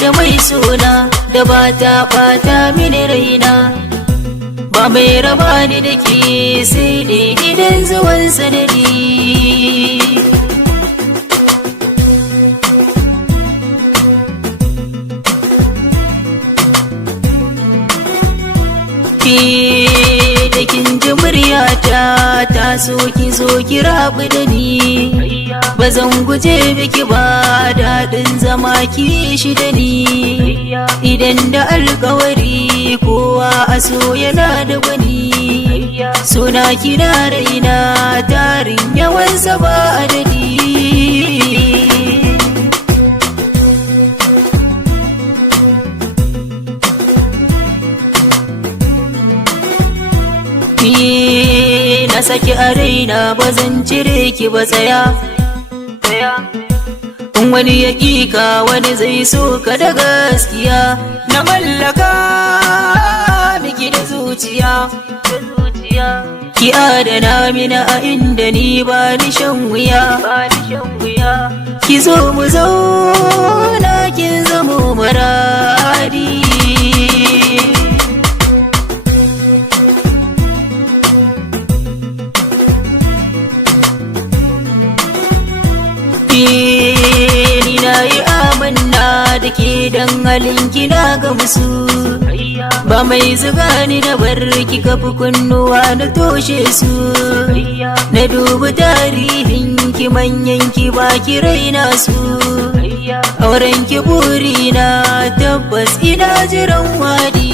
da mai sona da ba ta ɓata mini raina, ba mai raba ni da ke sai dai idan zuwan sanadi. Da kin ji muryata ta so ki zo ki rabu da ni, ba zan guje miki ba, daɗin zama ki shi da ni. Idan da alkawari kowa a so yana da wani, suna kina raina tarin yawansa ba adadi. Na saki a raina ba zan cire ki ba, tsaya. In wani ya ƙika wani zai so ka da gaskiya, na mallaka miki da zuciya. Ki adana mina a inda ni ba ni shan wuya, ki zo mu zauna kin zamo maradi. Ni na yi amanna da ke dan halin kina ga musu, ba mai zuga ni da bar ki kafi kunnuwa na toshe su. Na dubi tarihin ki manyan ki ba ki raina su, auren ki burina tabbas ina jiran wadi.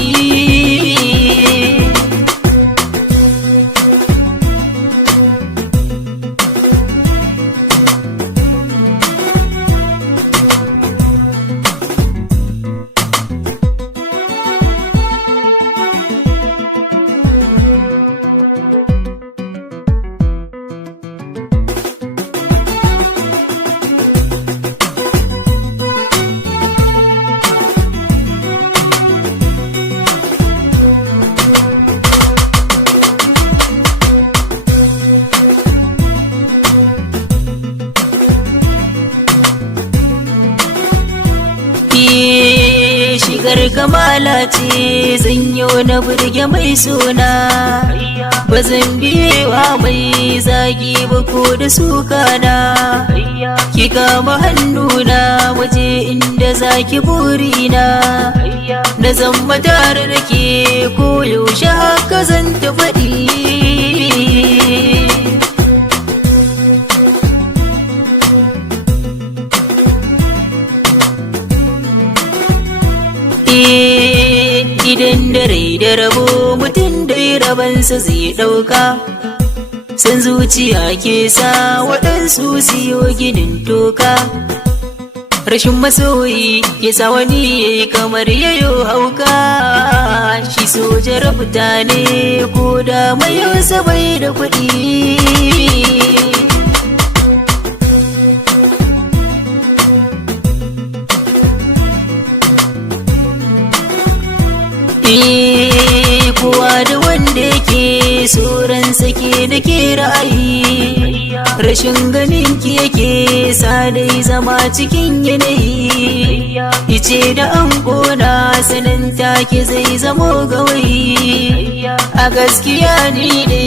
Shigar kamala ce zanyo na burge mai suna, ba zan biyewa mai zagi ba ko da sukana. Ki kama hannuna waje inda zaki burina, na zama tare da ke ko yaushe haka zan ta faɗi. Idan da rai da rabo mutum dai rabansa zai ɗauka, san zuciya ke sa waɗansu siyo ginin toka. Rashin masoyi ke sa wani yayi kamar yayo hauka, shi soja rafuta ne ko da mayonsa bai da kuɗi. Kowa da wanda yake tsoronsa ke da ke ra'ayi, rashin ganin ki yake sa dai zama cikin yanayi. Ice da an ƙona sanin take zai zamo gawayi, a gaskiya ni ne